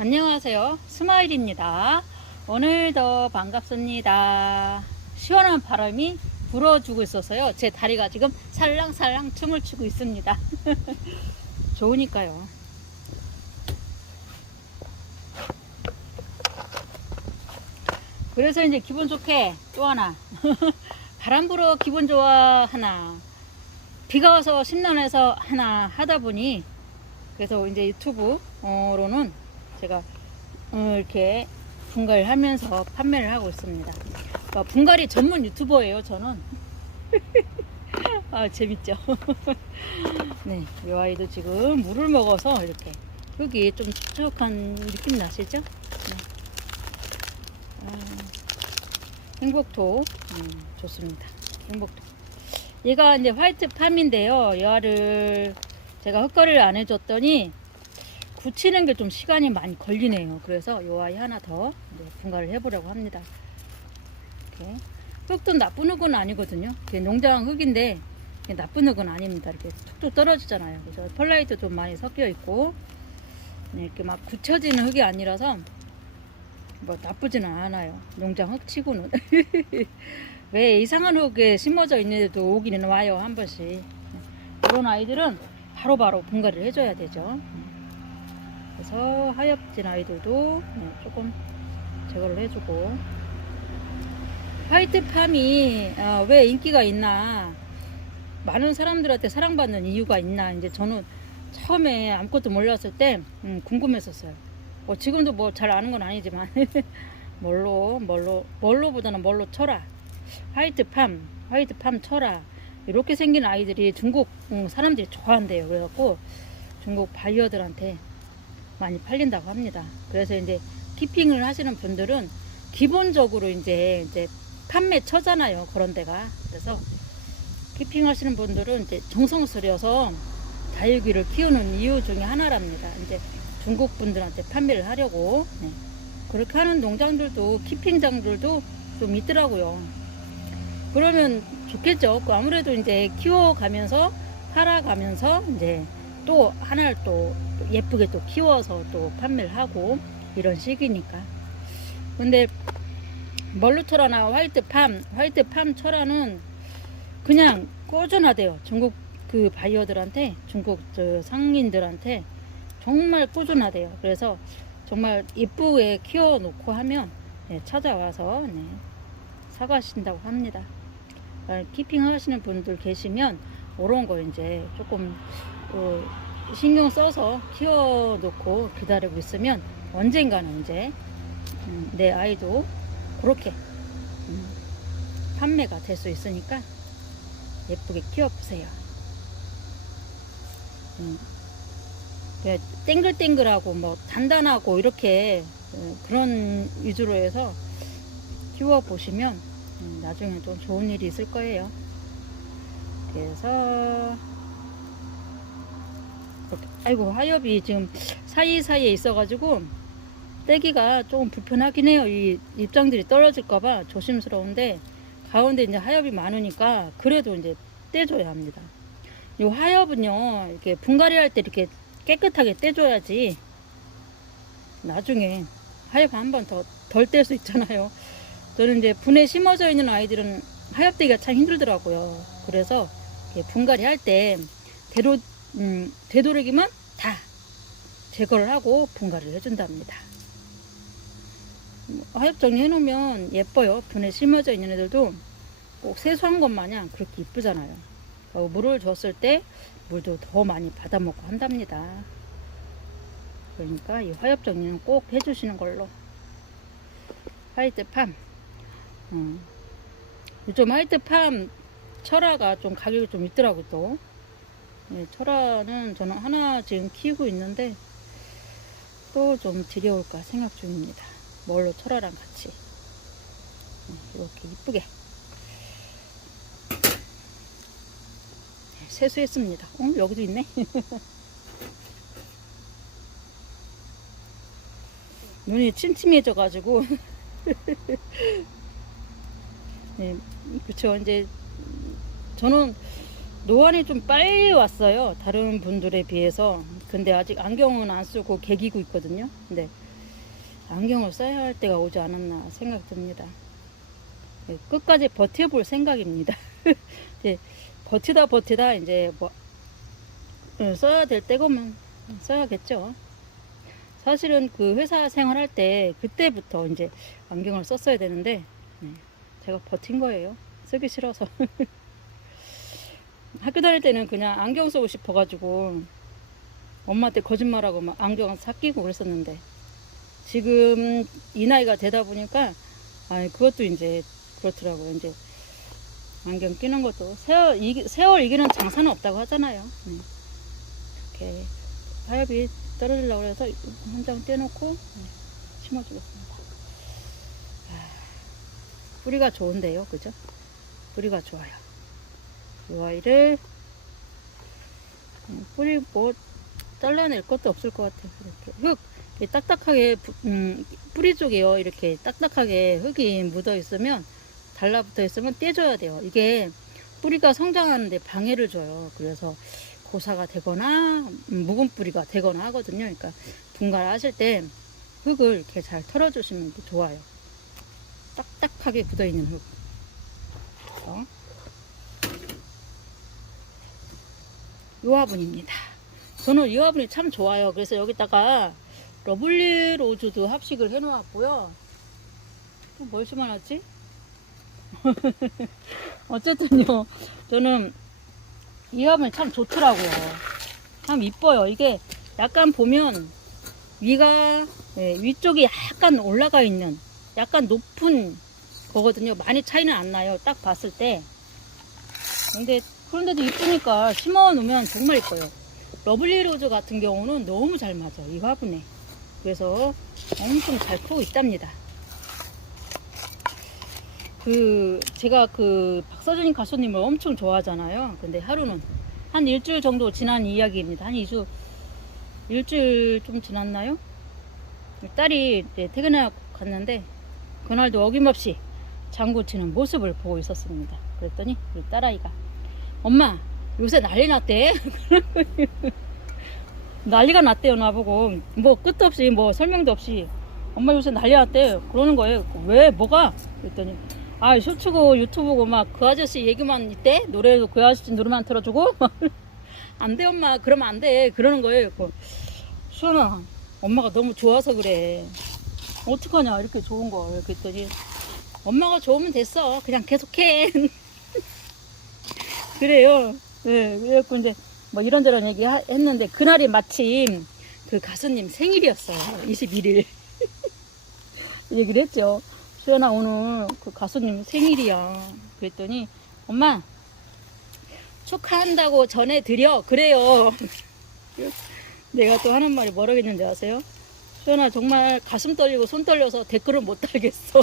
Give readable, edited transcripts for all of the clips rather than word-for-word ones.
안녕하세요. 스마일입니다. 오늘도 반갑습니다. 시원한 바람이 불어주고 있어서요. 제 다리가 지금 살랑살랑 춤을 추고 있습니다. 좋으니까요. 그래서 이제 기분 좋게 또 하나 바람 불어 기분 좋아 하나, 비가 와서 심란해서 하나 하다 보니, 그래서 이제 유튜브로는 제가 이렇게 분갈이를 하면서 판매를 하고 있습니다. 그러니까 분갈이 전문 유튜버예요, 저는. 아, 재밌죠? 네, 이 아이도 지금 물을 먹어서 이렇게 흙이 좀 촉촉한 느낌 나시죠? 네. 행복토, 좋습니다. 행복토. 얘가 이제 화이트 팜인데요. 얘를 제가 흙거리를 안 해줬더니 굳히는 게 좀 시간이 많이 걸리네요. 그래서 요 아이 하나 더 분갈이를 해보려고 합니다. 이렇게. 흙도 나쁜 흙은 아니거든요. 농장 흙인데 나쁜 흙은 아닙니다. 이렇게 툭툭 떨어지잖아요. 그래서 펄라이트 좀 많이 섞여 있고, 이렇게 막 굳혀지는 흙이 아니라서 뭐 나쁘지는 않아요. 농장 흙치고는. 왜 이상한 흙에 심어져 있는 데도 오기는 와요, 한 번씩. 이런 아이들은 바로바로 분갈이를 해줘야 되죠. 그래서 하엽진 아이들도 조금 제거를 해주고. 화이트 팜이 왜 인기가 있나, 많은 사람들한테 사랑받는 이유가 있나, 이제 저는 처음에 아무것도 몰랐을 때 궁금했었어요. 지금도 뭐 잘 아는 건 아니지만 뭘로보다는 뭘로 쳐라, 화이트 팜 쳐라, 이렇게 생긴 아이들이 중국 사람들이 좋아한대요. 그래갖고 중국 바이어들한테 많이 팔린다고 합니다. 그래서 이제 키핑을 하시는 분들은 기본적으로 이제 판매 처잖아요, 그런 데가. 그래서 키핑 하시는 분들은 이제 정성스려서 다육이를 키우는 이유 중에 하나랍니다. 이제 중국 분들한테 판매를 하려고. 그렇게 하는 농장들도, 키핑장들도 좀 있더라고요. 그러면 좋겠죠. 아무래도 이제 키워가면서, 팔아가면서, 이제 또 하나를 또 예쁘게 또 키워서 또 판매를 하고, 이런 식이니까. 근데 멀루토라나 화이트 팜 철화는 그냥 꾸준하대요. 중국 그 바이어들한테, 중국 상인들한테 정말 꾸준하대요. 그래서 정말 예쁘게 키워놓고 하면 찾아와서 사가신다고 합니다. 키핑 하시는 분들 계시면 이런 거 이제 조금 신경 써서 키워놓고 기다리고 있으면 언젠가는 이제 내 아이도 그렇게 판매가 될 수 있으니까 예쁘게 키워보세요. 땡글땡글하고 뭐 단단하고 이렇게 그런 위주로 해서 키워보시면 나중에 좀 좋은 일이 있을 거예요. 그래서 이렇게, 아이고, 하엽이 지금 사이사이에 있어가지고 떼기가 조금 불편하긴 해요. 이 잎장들이 떨어질까봐 조심스러운데, 가운데 이제 하엽이 많으니까 그래도 이제 떼줘야 합니다. 이 하엽은요, 이렇게 분갈이 할 때 이렇게 깨끗하게 떼줘야지 나중에 하엽 한 번 덜 뗄 수 있잖아요. 저는 이제 분에 심어져 있는 아이들은 하엽 떼기가 참 힘들더라고요. 그래서 분갈이 할 때 되도록이면 다 제거를 하고 분갈이를 해준답니다. 하엽 정리해 놓으면 예뻐요. 분에 심어져 있는 애들도 꼭 세수한 것 마냥 그렇게 이쁘잖아요. 물을 줬을 때 물도 더 많이 받아먹고 한답니다. 그러니까 이 화엽 정리는 꼭 해주시는 걸로. 화이트 팜, 요즘 화이트 팜 철화가 좀 가격이 좀 있더라고요. 또 철화는 저는 하나 지금 키우고 있는데 또 좀 들여올까 생각 중입니다. 뭘로 철화랑 같이 이렇게 이쁘게 세수했습니다. 여기도 있네. 눈이 침침해져 가지고 네, 그쵸. 이제 저는 노안이 좀 빨리 왔어요, 다른 분들에 비해서. 근데 아직 안경은 안 쓰고 개기고 있거든요. 근데 안경을 써야 할 때가 오지 않았나 생각 듭니다. 네, 끝까지 버텨볼 생각입니다. 이제 버티다 이제 뭐 써야 될 때고만 써야겠죠. 사실은 그 회사 생활할 때 그때부터 이제 안경을 썼어야 되는데 네, 제가 버틴 거예요. 쓰기 싫어서. 학교 다닐 때는 그냥 안경 쓰고 싶어가지고 엄마한테 거짓말하고 막 안경 삭히고 그랬었는데 지금 이 나이가 되다 보니까 그것도 이제 그렇더라고요. 이제 안경 끼는 것도 세월 이기는 장사는 없다고 하잖아요. 이렇게 타협이 떨어지려고 해서 한 장 떼놓고 심어주겠습니다. 뿌리가 좋은데요, 그죠? 뿌리가 좋아요. 이 아이를 뿌리 뭐 잘라낼 것도 없을 것 같아요. 이렇게 딱딱하게 뿌리 쪽에요. 이렇게 딱딱하게 흙이 묻어 있으면 달라붙어 있으면 떼줘야 돼요. 이게 뿌리가 성장하는데 방해를 줘요. 그래서 고사가 되거나 묵은 뿌리가 되거나 하거든요. 그러니까 분갈하실 때 흙을 이렇게 잘 털어주시면 좋아요. 딱딱하게 굳어 있는 흙. 이 화분입니다. 저는 이 화분이 참 좋아요. 그래서 여기다가 러블리 로즈도 합식을 해 놓았고요. 또 뭘 심어놨지? 어쨌든요, 저는 이 화분이 참 좋더라고요. 참 이뻐요. 이게 약간 보면 위쪽이 약간 올라가 있는 약간 높은 거거든요. 많이 차이는 안 나요. 딱 봤을 때. 그런데도 이쁘니까 심어 놓으면 정말 이뻐요. 러블리 로즈 같은 경우는 너무 잘 맞아, 이 화분에. 그래서 엄청 잘 크고 있답니다. 제가 박서진 가수님을 엄청 좋아하잖아요. 근데 하루는 한 일주일 정도 지난 이야기입니다. 한 일주일 좀 지났나요? 딸이 퇴근하고 갔는데 그날도 어김없이 장구 치는 모습을 보고 있었습니다. 그랬더니 우리 딸아이가 엄마 요새 난리 났대. 난리가 났대요. 나보고 뭐 끝도 없이 뭐 설명도 없이 엄마 요새 난리 났대 그러는 거예요. 왜 뭐가? 그랬더니 쇼츠고 유튜브고 막 그 아저씨 얘기만 있대. 노래도 그 아저씨 노래만 틀어주고 안 돼 엄마 그러면 안 돼 그러는 거예요. 수연아 엄마가 너무 좋아서 그래. 어떡하냐 이렇게 좋은 걸. 그랬더니 엄마가 좋으면 됐어 그냥 계속해. 그래요. 네, 그래갖고 이제 뭐 이런저런 얘기 했는데 그날이 마침 그 가수님 생일이었어요. 21일. 얘기를 했죠. 수연아 오늘 그 가수님 생일이야. 그랬더니 엄마 축하한다고 전해드려. 그래요. 내가 또 하는 말이 뭐라고 했는지 아세요? 수연아 정말 가슴 떨리고 손 떨려서 댓글을 못 달겠어.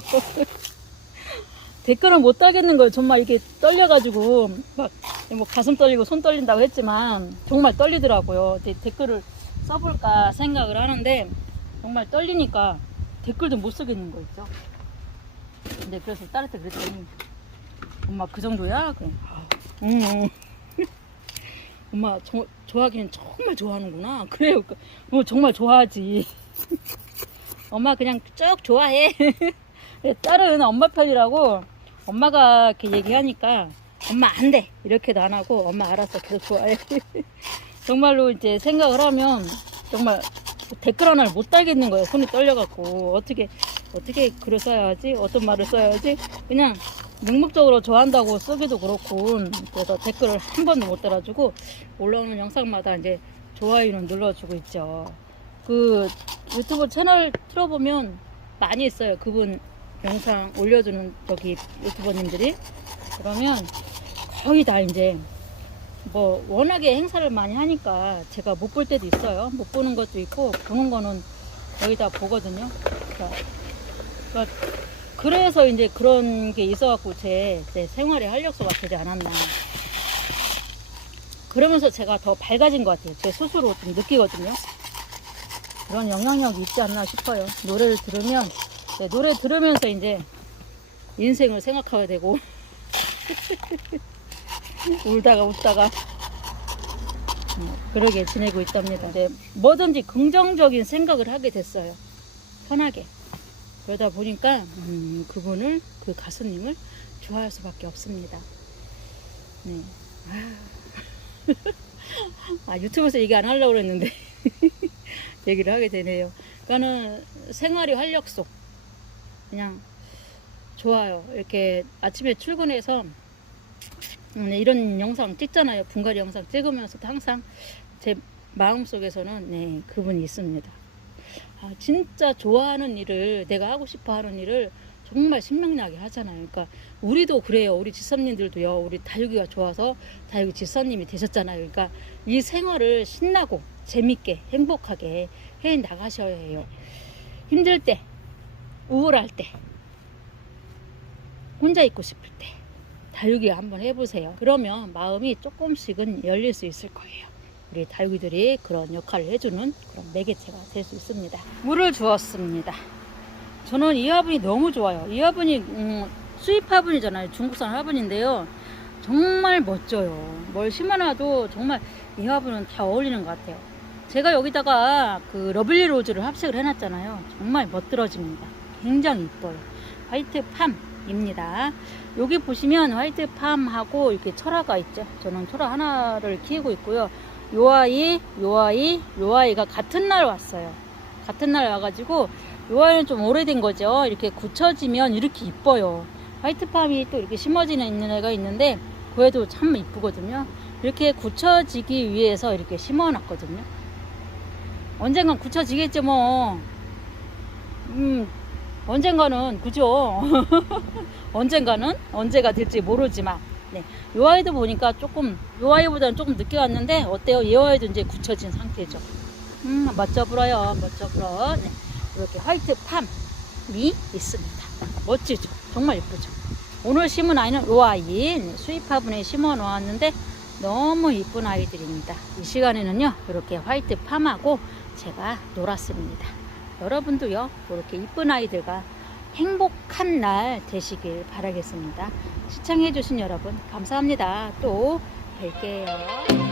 댓글을 못 달겠는 거예요. 정말 이렇게 떨려가지고 막 뭐 가슴 떨리고 손 떨린다고 했지만 정말 떨리더라고요. 댓글을 써볼까 생각을 하는데 정말 떨리니까 댓글도 못 쓰겠는 거 있죠. 근데 그래서 딸한테 그랬더니 엄마 그 정도야? 그래. 엄마 좋아하기는 정말 좋아하는구나. 그래요. 정말 좋아하지. 엄마 그냥 쭉 좋아해. 딸은 엄마 편이라고 엄마가 이렇게 얘기하니까 엄마 안 돼 이렇게도 안 하고 엄마 알았어 계속 좋아해. 정말로 이제 생각을 하면 정말 댓글 하나를 못 달겠는 거예요. 손이 떨려갖고 어떻게 글을 써야지 어떤 말을 써야지 그냥 맹목적으로 좋아한다고 쓰기도 그렇고 그래서 댓글을 한 번도 못 달아주고 올라오는 영상마다 이제 좋아요는 눌러주고 있죠. 그 유튜브 채널 틀어보면 많이 있어요. 그분 영상 올려주는 저기 유튜버님들이. 그러면 거의 다 이제 뭐 워낙에 행사를 많이 하니까 제가 못 볼 때도 있어요. 못 보는 것도 있고 보는 거는 거의 다 보거든요. 그러니까 그래서 이제 그런 게 있어갖고 제 생활의 활력소가 되지 않았나. 그러면서 제가 더 밝아진 것 같아요. 제 스스로 좀 느끼거든요. 그런 영향력이 있지 않나 싶어요. 노래를 들으면 노래 들으면서 이제 인생을 생각하게 되고 울다가 웃다가 그러게 지내고 있답니다. 뭐든지 긍정적인 생각을 하게 됐어요. 편하게. 그러다 보니까 그분을, 그 가수님을 좋아할 수밖에 없습니다. 네. 유튜브에서 얘기 안 하려고 그랬는데 얘기를 하게 되네요. 그러니까는 생활의 활력소 그냥 좋아요. 이렇게 아침에 출근해서 이런 영상 찍잖아요. 분갈이 영상 찍으면서도 항상 제 마음속에서는 네, 그분이 있습니다. 진짜 좋아하는 일을, 내가 하고 싶어 하는 일을 정말 신명나게 하잖아요. 그러니까 우리도 그래요. 우리 지선님들도요. 우리 다육이가 좋아서 다육이 지선님이 되셨잖아요. 그러니까 이 생활을 신나고 재밌게 행복하게 해 나가셔야 해요. 힘들 때, 우울할 때, 혼자 있고 싶을 때 다육이 한번 해보세요. 그러면 마음이 조금씩은 열릴 수 있을 거예요. 우리 다육이들이 그런 역할을 해주는 그런 매개체가 될 수 있습니다. 물을 주었습니다. 저는 이 화분이 너무 좋아요. 이 화분이 수입 화분이잖아요. 중국산 화분인데요. 정말 멋져요. 뭘 심어놔도 정말 이 화분은 다 어울리는 것 같아요. 제가 여기다가 그 러블리 로즈를 합식을 해놨잖아요. 정말 멋들어집니다. 굉장히 이뻐요. 화이트 팜입니다. 여기 보시면 화이트 팜하고 이렇게 철화가 있죠. 저는 철화 하나를 키우고 있고요. 요 아이가 같은 날 왔어요. 같은 날 와가지고 요 아이는 좀 오래된 거죠. 이렇게 굳혀지면 이렇게 이뻐요. 화이트팜이 또 이렇게 심어지는 있는 애가 있는데 그 애도 참 이쁘거든요. 이렇게 굳혀지기 위해서 이렇게 심어놨거든요. 언젠간 굳혀지겠죠 뭐. 언젠가는 그죠. 언젠가는 언제가 될지 모르지만 네, 요 아이도 보니까 조금 요 아이보다는 조금 늦게 왔는데 어때요? 이 아이도 이제 굳혀진 상태죠. 멋져 불어요. 멋져 불어. 네, 이렇게 화이트 팜이 있습니다. 멋지죠? 정말 예쁘죠? 오늘 심은 아이는 요 아이 수입 화분에 심어 놓았는데 너무 이쁜 아이들입니다. 이 시간에는요 이렇게 화이트 팜하고 제가 놀았습니다. 여러분도요 이렇게 이쁜 아이들과 행복한 날 되시길 바라겠습니다. 시청해 주신 여러분 감사합니다. 또 뵐게요.